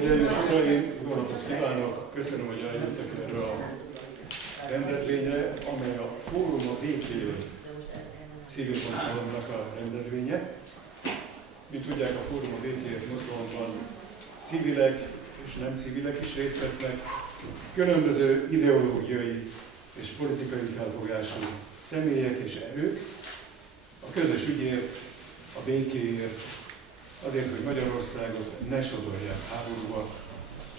Hölgyeim és uraim, jó napot kívánok! Köszönöm, hogy eljöttek erre a rendezvényre, amely a Fórum a Békéért civil mozgalomnak a rendezvénye. Mint tudják, a Fórum a Békéért mozgalomban civilek és nem civilek is részt vesznek, különböző ideológiai és politikai felfogású személyek és erők a közös ügyért, a békéért, azért, hogy Magyarországot ne sodorják háborúba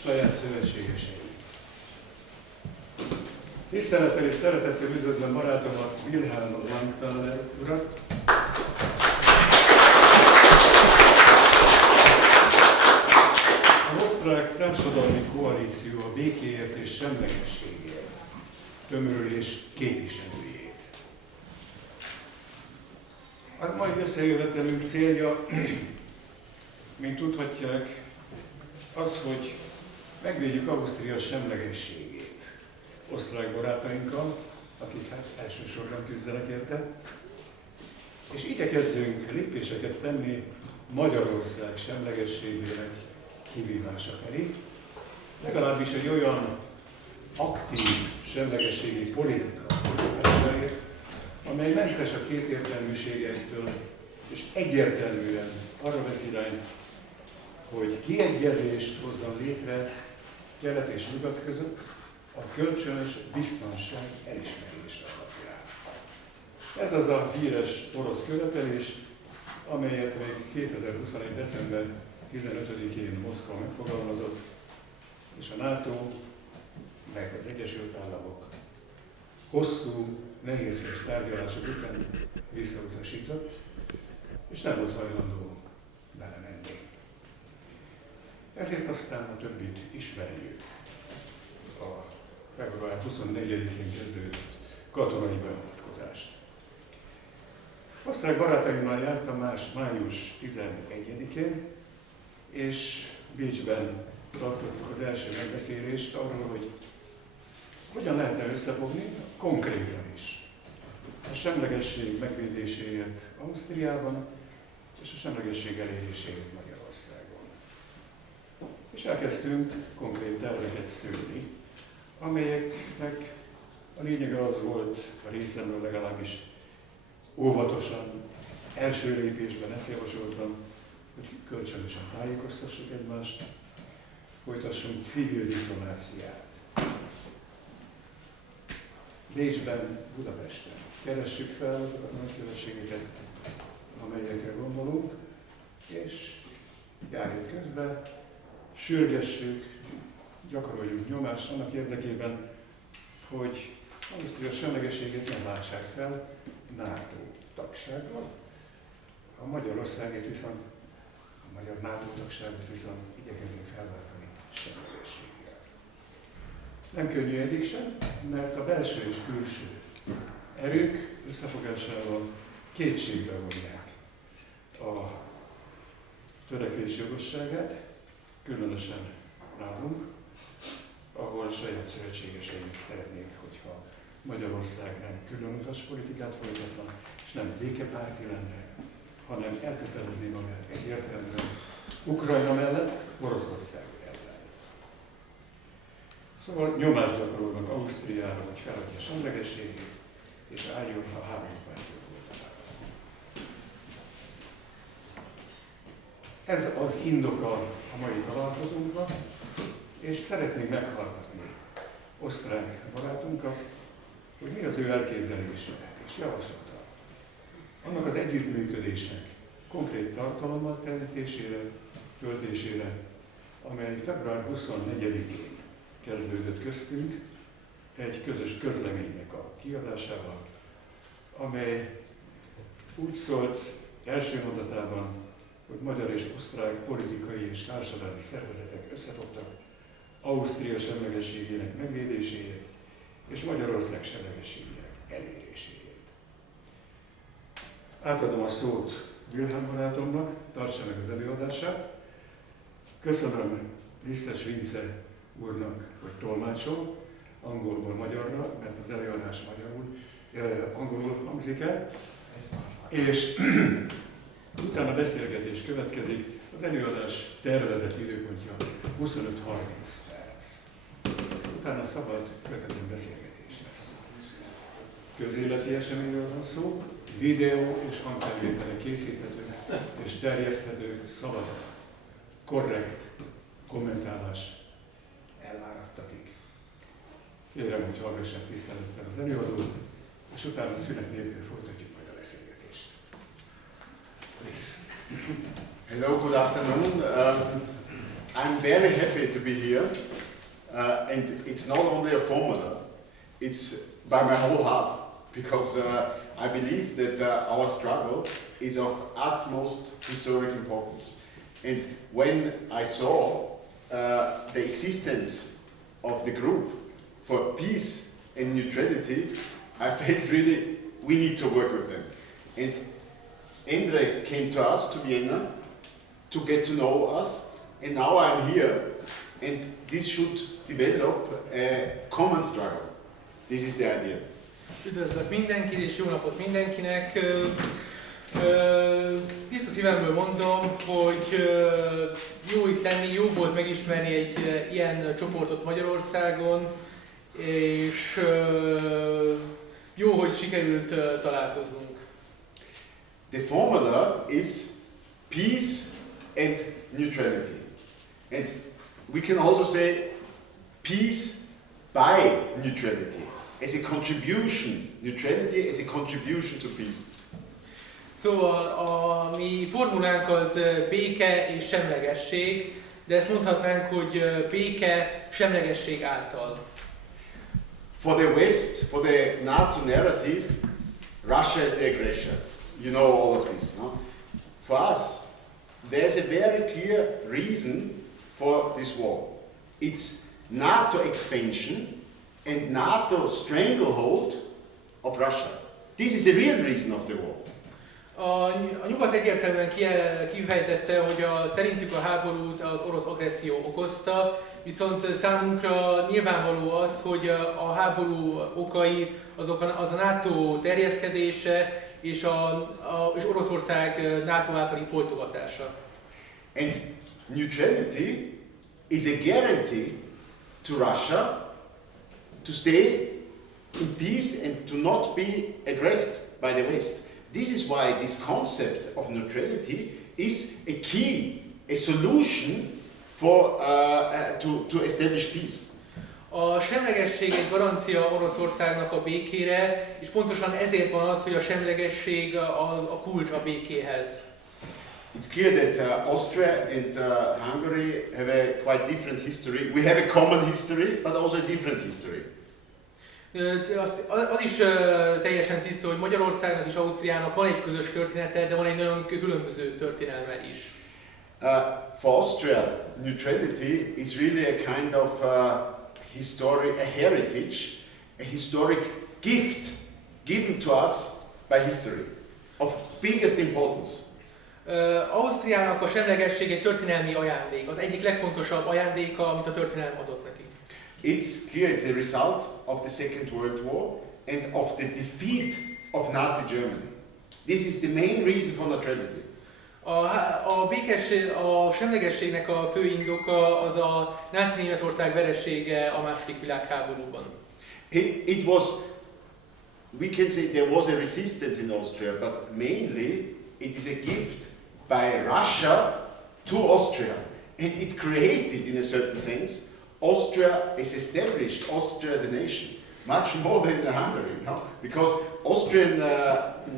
saját szövetségesei. Tisztelettel és szeretettel üdvözlöm barátomat, Wilhelm Lanthadler urat. Az Osztrák Társadalmi Koalíció a Békéért és Semlegességért tömörülés képviselőjét. A mai összejövetelünk célja, mint tudhatják, az, hogy megvédjük Ausztria semlegességét osztrák barátainkkal, akik hát elsősorban küzdenek érte, és igyekezzünk lépéseket tenni Magyarország semlegességének kivívása felé, legalábbis egy olyan aktív semlegességi politika folytatásáért, amely mentes a kétértelműségektől, és egyértelműen arra vesz irányt, hogy kiegyezést hozzon létre kelet és nyugat között a kölcsönös biztonság elismerése alapján. Ez az a híres orosz követelés, amelyet még 2021. december 15-én Moszkva megfogalmazott, és a NATO, meg az Egyesült Államok hosszú, nehézkes tárgyalások után visszautasított, és nem volt hajlandó belemenni. Ezért aztán a többit ismerjük. A február 24-én kezdődött katonai beavatkozást. Osztrák barátaimmal jártam május 11-én, és Bécsben tartottuk az első megbeszélést arról, hogy hogyan lehetne összefogni konkrétan is a semlegesség megvédéséért Ausztriában és a semlegesség eléréséért Magyarországon. És elkezdtünk konkrét terveket szőni, amelyeknek a lényege az volt, a részemről legalábbis óvatosan, első lépésben ezt javasoltam, hogy kölcsönösen tájékoztassuk egymást, folytassunk civil diplomáciát. Bécsben, Budapesten keressük fel azokat a nagykövetségeket, amelyekre gondolunk, és járjunk közbe, sürgessük, gyakoroljuk nyomást annak érdekében, hogy Ausztria semlegességét nem váltsák fel NATO tagsággal, a Magyarországét viszont, a magyar NATO tagságot viszont igyekezünk felváltani semlegességhez. Nem könnyű egyik sem, mert a belső és külső erők összefogásával kétségbe vonják a törekvés jogosságát, különösen nálunk, ahol saját szövetségeseink szeretnék, hogyha Magyarország nem különutas politikát folytatna, és nem békepárti lenne, hanem elkötelezné magát egyértelműen Ukrajna mellett, Oroszország ellen. Szóval nyomást gyakorolnak Ausztriára, hogy feladja semlegességét, és álljon a háborúpárti oldalára. Ez az indoka a mai találkozónknak, és szeretnénk meghallgatni osztrák barátunkat, hogy mi az ő elképzelése és javaslata annak az együttműködésnek konkrét tartalommal töltésére, amely február 24-én kezdődött köztünk egy közös közleménynek a kiadásával, amely úgy szólt első mondatában, hogy magyar és osztrák politikai és társadalmi szervezetek összefogtak Ausztria semlegességének megvédéséért és Magyarország semlegességének eléréséért. Átadom a szót Wilhelm barátomnak, tartsa meg az előadását. Köszönöm Lisztes Vince úrnak, hogy tolmácsol, angolból magyarra, mert az előadás angolul hangzik el. És utána beszélgetés következik Az előadás tervezett időpontja 25-30 perc. Utána szabad követetlen beszélgetés lesz. Közéleti eseményről van szó, videó és hangfelvételek készíthetők és terjeszthetők, szabad, korrekt kommentálás elvárattatik. Kérem, hogy hallgassák tisztelettel az előadót, és utána szünet nélkül folytatjuk majd a beszélgetést. Please. Hello, good afternoon. I'm very happy to be here, and it's not only a formula, it's by my whole heart, because I believe that our struggle is of utmost historic importance. And when I saw the existence of the group for peace and neutrality, I felt really we need to work with them. And Endre came to us, to Vienna, to get to know us, and now I'm here, and this should develop a common struggle. This is the idea. Üdvözlök mindenkit, és jó napot mindenkinek! Tiszta szívemből mondom, hogy jó itt lenni, jó volt megismerni egy ilyen csoportot Magyarországon, és jó, hogy sikerült találkoznunk. The formula is peace and neutrality. And we can also say peace by neutrality, as a contribution, neutrality as a contribution to peace. Szóval a mi formulánk az béke és semlegesség, de ezt mondhatnánk, hogy béke semlegesség által. For the West, for the NATO narrative, Russia is the aggressor. You know all of this, no? For us, there's a very clear reason for this war. It's NATO expansion and NATO stranglehold of Russia. This is the real reason of the war. A nyugat egyértelműen kifejtette, hogy szerintük a háborút az orosz agresszió okozta, viszont számunkra nyilvánvaló az, hogy a háború okai az a NATO terjeszkedése és Oroszország NATO általi folytogatása. And neutrality is a guarantee to Russia to stay in peace and to not be aggressed by the West. This is why this concept of neutrality is a key, a solution for to establish peace. A semlegesség egy garancia Oroszországnak a békére, és pontosan ezért van az, hogy a semlegesség a kulcs a békéhez. It's clear that Austria and Hungary have a quite different history. We have a common history, but also a different history. Az is teljesen tiszta, hogy Magyarországnak és Ausztriának van egy közös története, de van egy nagyon különböző történelme is. For Austria, neutrality is really a kind of a heritage, a historic gift given to us by history, of biggest importance. Ausztriának a semlegesség egy történelmi ajándék, az egyik legfontosabb ajándéka, amit a történelem adott nekik. It's clear it's a result of the Second World War and of the defeat of Nazi Germany. This is the main reason for neutrality. A semlegességnek a fő indoka az a náci Németország veresége a második világháborúban. It was, we can say there was a resistance in Austria, but mainly it is a gift by Russia to Austria. And it created, in a certain sense, Austria is established, Austria as a nation, much more than Hungary, no? Because Austrian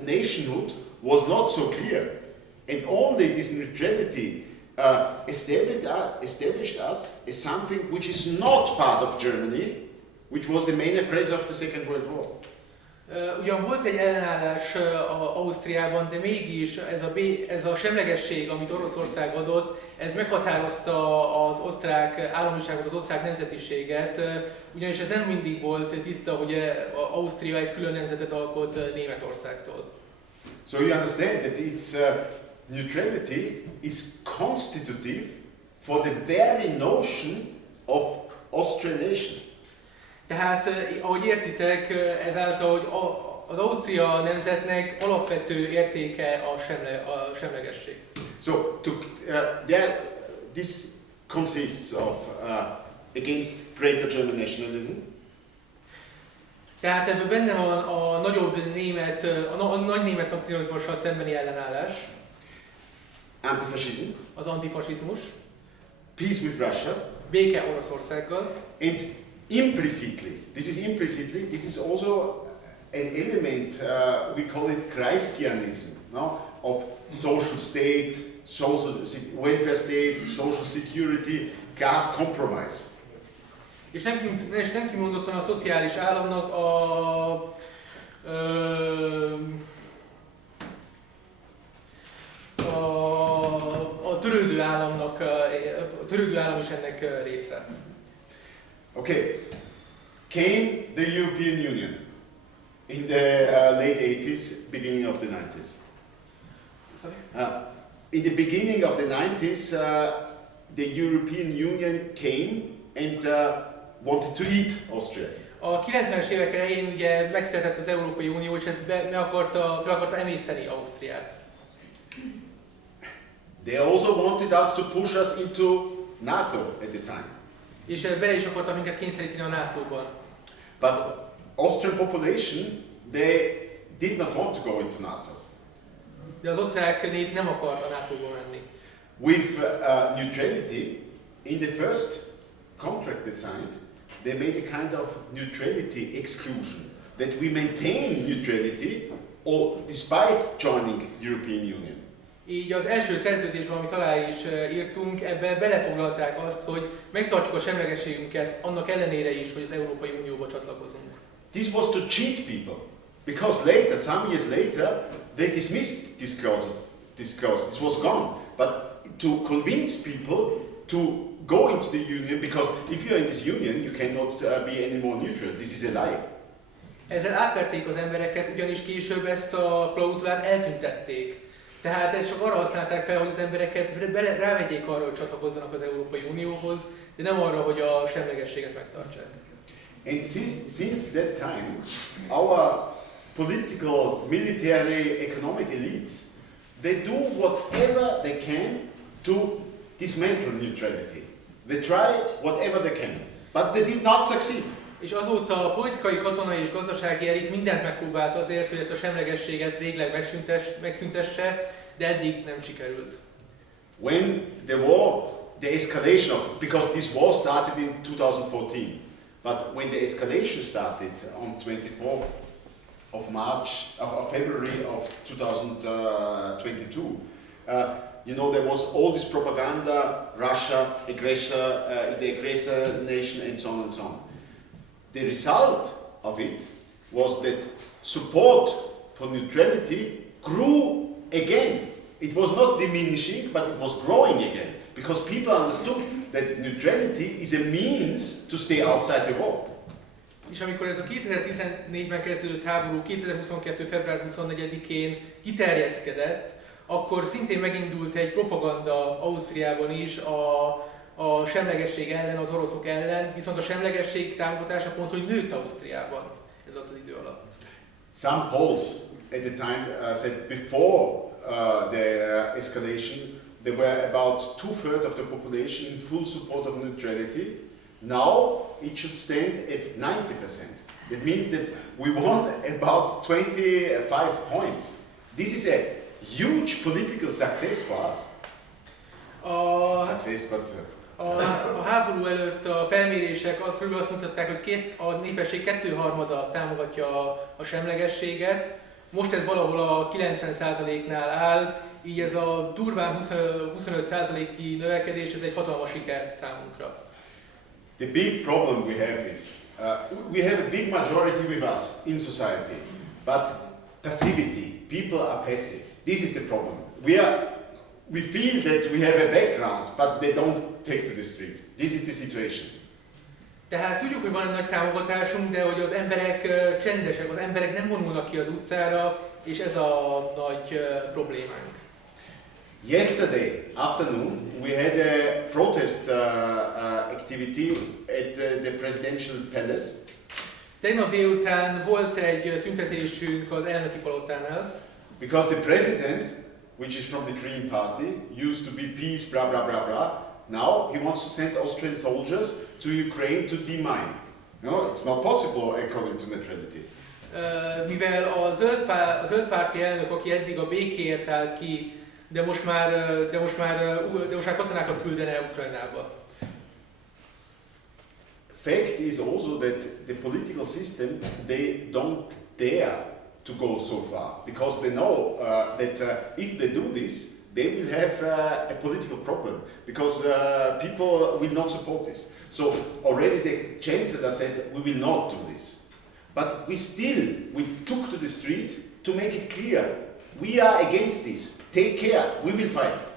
nationhood was not so clear. And only this neutrality established us as something which is not part of Germany, which was the main aggressor of the Second World War. Ugyan volt egy ellenállás Ausztriában, de mégis ez a semlegesség, amit Oroszország adott, ez meghatározta az osztrák államiságot, az osztrák nemzetiséget, ugyanis ez nem mindig volt tiszta, hogy Ausztria egy külön nemzetet alkot Németországtól. So you understand that its neutrality is constitutive for the very notion of Austrian nation. Tehát, ahogy értitek, ezáltal, hogy az Ausztria nemzetnek alapvető értéke a semlegesség. So this consists of against greater German nationalism. Tehát ebben benne van a nagyobb német, a nagy német nacionalizmussal szembeni ellenállás. Antifascism. Az antifasizmus. Peace with Russia. Béke Oroszországgal. And implicitly, this is also an element, we call it Kreiskianism, no? Of social state, social welfare state, social security, class compromise. És nem kimondottan a szociális államnak a törődő államnak, a törődő állam is ennek része. Okay, came the European Union in the late 80s, beginning of the 90s. In the beginning of the 90s, the European Union came and wanted to eat Austria. A 90-es évek elején ugye megszületett az Európai Unió, és ez be akarta emészteni Ausztriát. They also wanted us to push us into NATO at the time. És bele is akartak minket kényszeríteni a NATO-ban. But Austrian population, they did not want to go into NATO. De az osztrák nép nem akart a NATO-ba menni. With neutrality, in the first contract they signed, they made a kind of neutrality exclusion, that we maintain neutrality despite joining the European Union. Így az első szerződésben, amit alá is írtunk, ebbe belefoglalták azt, hogy megtartjuk a semlegességünket annak ellenére is, hogy az Európai Unióba csatlakozunk. This was to cheat people, because later, some years later, they dismissed this clause. This was gone. But to convince people to go into the union, because if you are in this union, you cannot be any more neutral. This is a lie. Ezzel átverték az embereket, ugyanis később ezt a klauzulát eltüntették. Tehát ezt csak arra használták fel, hogy az embereket rávegyék arra, hogy csatlakozzanak az Európai Unióhoz, de nem arra, hogy a semlegességet megtartsák. And since that time, our political, military, economic elites, they do whatever they can to dismantle neutrality. They try whatever they can, but they did not succeed. És azóta a politikai, katonai és gazdasági elit mindent megpróbált azért, hogy ezt a semlegességet végleg megszüntesse, de eddig nem sikerült. When the war, the escalation of, because this war started in 2014, but when the escalation started on 24th of February of 2022, you know, there was all this propaganda, Russia, aggressor, is the aggressor nation, and so on and so on. The result of it was that support for neutrality grew again. It was not diminishing, but it was growing again, because people understood that neutrality is a means to stay outside the war. És amikor ez a 2014-ben kezdődött háború 2022. február 24-én kiterjeszkedett, akkor szintén megindult egy propaganda Ausztriában is a semlegesség ellen, az oroszok ellen, viszont a semlegesség támogatása pont, hogy nőtt Ausztriában ez alatt az idő alatt. Some polls at the time said before the escalation there were about 2/3 of the population in full support of neutrality. Now it should stand at 90%. That means that we won about 25 points. This is a huge political success for us. A háború előtt a felmérések körülbelül azt mutatták, hogy a népesség 2/3 támogatja a semlegességet. Most ez valahol a 90%-nál áll, így ez a durván 25%-i növekedés, ez egy hatalmas siker számunkra. The big problem we have is, we have a big majority with us in society, but passivity, people are passive. This is the problem. We feel that we have a background, but they don't take to the street. This is the situation. Tehát tudjuk, hogy van egy nagy támogatásunk, de hogy az emberek csendesek, az emberek nem vonulnak ki az utcára, és ez a nagy problémánk. Yesterday afternoon we had a protest activity at the presidential palace. Tegnap délután volt egy tüntetésünk az elnöki palotánál. Because the president which is from the Green Party, used to be peace, blah, blah, blah, blah. Now he wants to send Austrian soldiers to Ukraine to demine. No, it's not possible according to neutrality. Mivel a zöld párti elnök, aki eddig a békéért állt ki, de most már katonákat küldene Ukrajnába. Fact is also that the political system, they don't dare to go so far, because they know that if they do this, they will have a political problem, because people will not support this. So already the chancellor said, we will not do this. But we took to the street to make it clear, we are against this, take care, we will fight.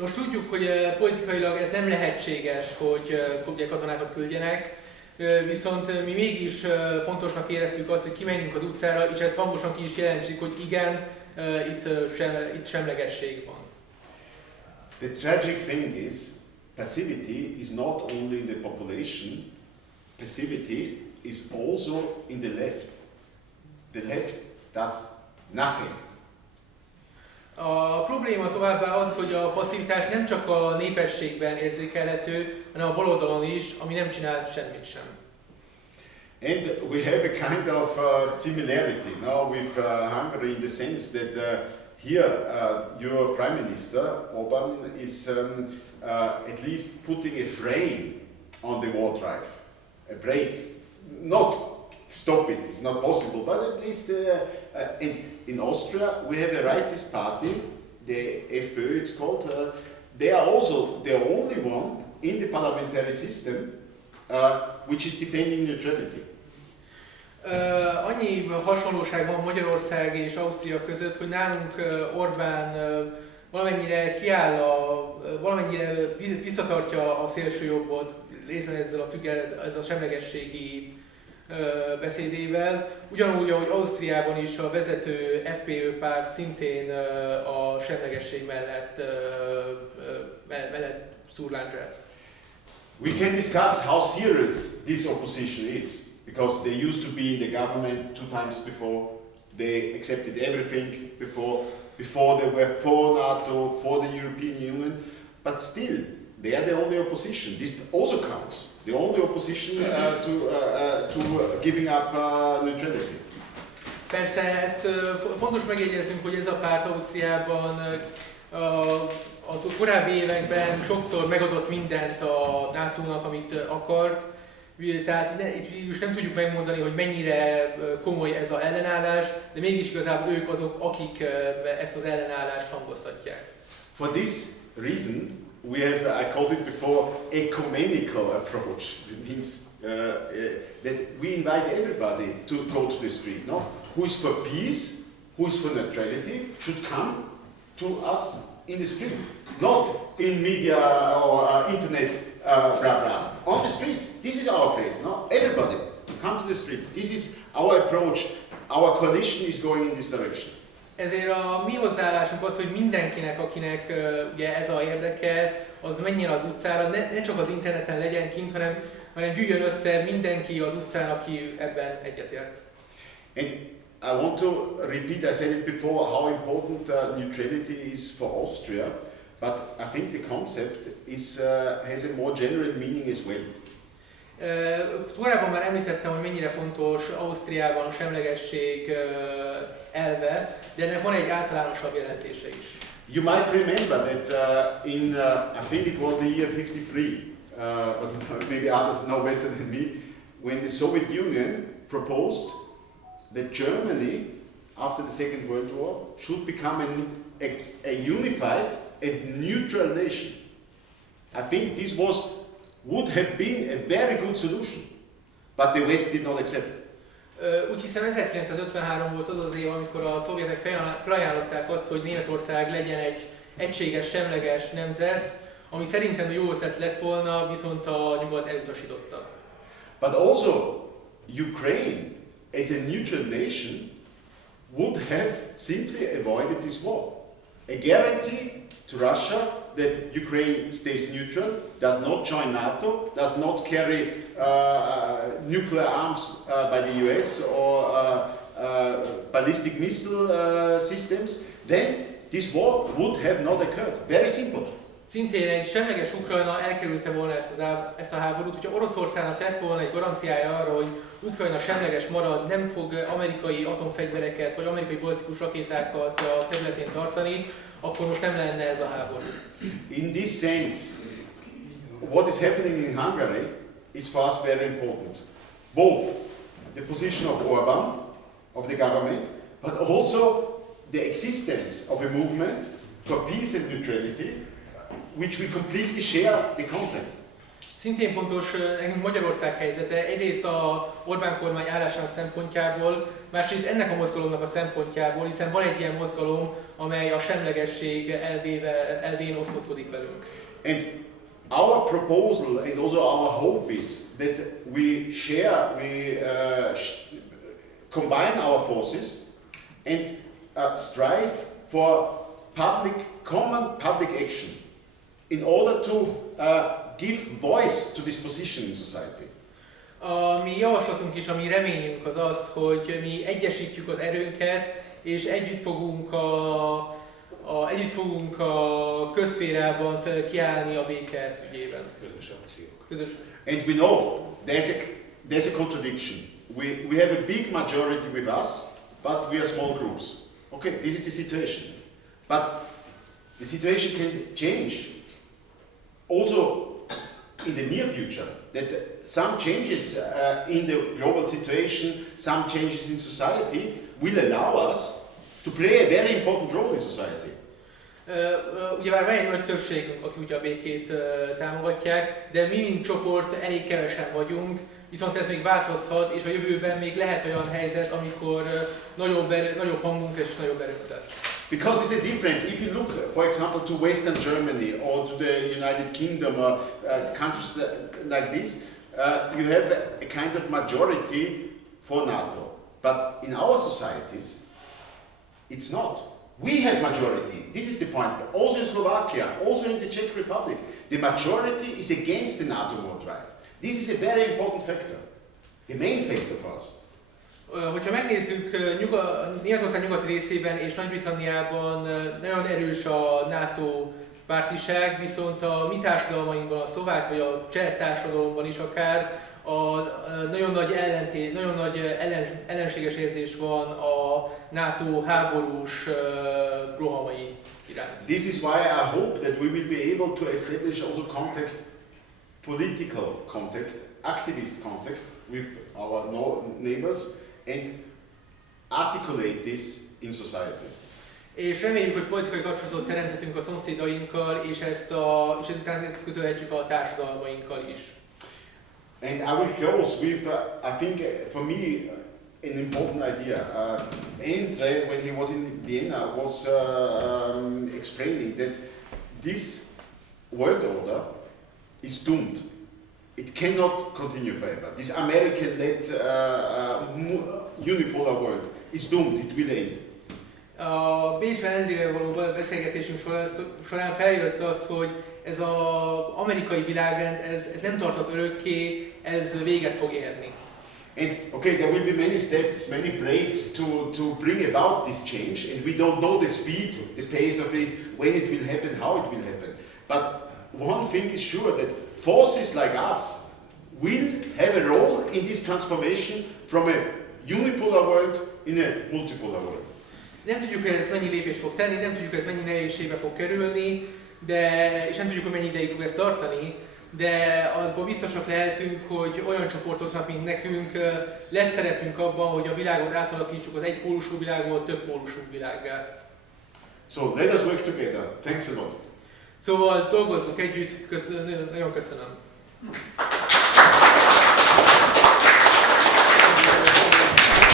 Most tudjuk, hogy politikailag ez nem lehetséges, hogy katonákat küldjenek, viszont mi mégis fontosnak éreztük azt, hogy kimenjünk az utcára, és ezt hangosan ki is jelentsük, hogy igen, itt semlegesség van. The tragic thing is, passivity is not only in the population, passivity is also in the left. The left does nothing. A probléma továbbá az, hogy a passzivitás nem csak a népességben érzékelhető, hanem a baloldalon is, ami nem csinál semmit sem. And we have a kind of similarity now with Hungary in the sense that here your Prime Minister, Orbán, is at least putting a frame on the war drive, a break. Not stop it, it's not possible, but at least in Austria we have a rightist party, the FPÖ it's called, they are also the only one in the parliamentary system which is defending neutrality. Annyi hasonlóság van Magyarország és Ausztria között, hogy nálunk Orbán valamennyire valamennyire visszatartja a szélsőjobbot, részben ezzel a semlegességi beszédével. Ugyanúgy, ahogy Ausztriában is a vezető FPÖ párt szintén a semlegesség mellett szurláncsált. We can discuss how serious this opposition is, because they used to be in the government 2 times before, they accepted everything before they were for NATO, for the European Union, but still, they are the only opposition. This also counts. The only opposition to giving up neutrality. Persze ezt fontos megjegyeznünk, hogy ez a párt Ausztriában a korábbi években sokszor megadott mindent a NATO-nak, amit akart, tehát itt is nem tudjuk megmondani, hogy mennyire komoly ez az ellenállás, de mégis igazából ők azok, akik ezt az ellenállást hangoztatják. For this reason, we have, I called it before, ecumenical approach. It means that we invite everybody to go to the street. No? Who is for peace, who is for neutrality, should come to us in the street. Not in media or internet, blah blah. On the street. This is our place. No? Everybody, come to the street. This is our approach. Our coalition is going in this direction. Ezért a mi hozzáállásunk az, hogy mindenkinek, akinek ugye ez a érdeke, az menjen az utcára, ne csak az interneten legyen kint, hanem gyűjjön össze mindenki az utcán, aki ebben egyetért. And I want to repeat, I said it before, how important neutrality is for Austria, but I think the concept has a more general meaning as well. Korábban már említettem, hogy mennyire fontos Ausztriában a semlegesség elve, de ennek van egy általánosabb jelentése is. You might remember that in, I think it was the year 53, but maybe others know better than me, when the Soviet Union proposed that Germany, after the Second World War, should become a unified and neutral nation. I think this would have been a very good solution, but the West did not accept. Úgy hiszem 1953 volt az az év, amikor a szovjetek felajánlották azt, hogy Németország legyen egy egységes, semleges nemzet, ami szerintem jó ötlet lett volna, viszont a nyugat elutasította. But also Ukraine, as a neutral nation, would have simply avoided this war. A guarantee to Russia that Ukraine stays neutral, does not join NATO, does not carry nuclear arms by the US or ballistic missile systems, then this war would have not occurred. Very simple. Szintén egy semleges Ukrajna elkerülte volna ezt a háborút, hogyha Oroszországnak lett volna egy garanciája arra, hogy Ukrajna semleges marad, nem fog amerikai atomfegyvereket vagy amerikai balisztikus rakétákat a területén tartani, akkor most nem lenne ez a háború. In this sense, what is happening in Hungary is for us very important. Both the position of Orbán, of the government, but also the existence of a movement for peace and neutrality, which we completely share the content. Szintén fontos Magyarország helyzete, egyrészt a Orbán kormány állásának szempontjából, másrészt ennek a mozgalomnak a szempontjából, hiszen van egy ilyen mozgalom, amely a semlegesség elvén osztozkodik velünk. And our proposal and also our hope is that we share, combine our forces and strive for common public action in order to give voice to this position in society. A mi javaslatunk és a mi reményünk az az, hogy mi egyesítjük az erőnket, és együtt fogunk a közszférában kiállni a béke ügyében. Közös akciók. And we know there's a contradiction. We have a big majority with us, but we are small groups. Okay, this is the situation. But the situation can change. Also in the near future, that some changes in the global situation, some changes in society will allow us to play a very important role in society. Ugye már van egy nagy többségünk, aki ugye a békét támogatják, de mi mint csoport elég kevesen vagyunk, viszont ez még változhat, és a jövőben még lehet olyan helyzet, amikor nagyobb hangunk és nagyobb erőnk lesz. Because there's a difference. If you look, for example, to Western Germany or to the United Kingdom or countries like this, you have a kind of majority for NATO. But in our societies, it's not. We have majority. This is the point. Also in Slovakia, also in the Czech Republic, the majority is against the NATO war drive. This is a very important factor. The main factor for us. Hogyha megnézzük Németország nyugati részében és Nagy-Britanniában nagyon erős a NATO pártiság, viszont a mi társadalmainkban, a szlovák vagy a cseh társadalomban is akár nagyon nagy ellenséges érzés van a NATO háborús rohamai iránt. This is why I hope that we will be able to establish also political contact, activist contact with our neighbors and articulate this in society. És reméljük, hogy politikai kapcsolatot teremthetünk a szomszédainkkal, és ezután ezt közölhetjük a társadalmainkkal is. And I will close with, I think for me, an important idea. Endre, when he was in Vienna, was explaining that this world order is doomed. It cannot continue forever. This American-led unipolar world is doomed. It will end. A Bécsben Endrével való beszélgetésünk során feljött az, hogy ez az amerikai világrend, ez nem tarthat örökké, ez véget fog érni. And okay, there will be many steps, many breaks to bring about this change, and we don't know the speed, the pace of it, when it will happen, how it will happen. But one thing is sure, that forces like us will have a role in this transformation from a unipolar world in a multipolar world. Nem tudjuk, hogy ez mennyi lépést fog tenni, nem tudjuk, hogy ez mennyi nehézségbe fog kerülni, és nem tudjuk, hogy mennyi ideig fog ezt tartani, de azból biztosak lehetünk, hogy olyan csoportoknak, mint nekünk, lesz szerepünk abban, hogy a világot átalakítsuk az egypólusú világból több pólusú világgá. So let us work together. Thanks a lot. Szóval dolgozzunk együtt, nagyon köszönöm.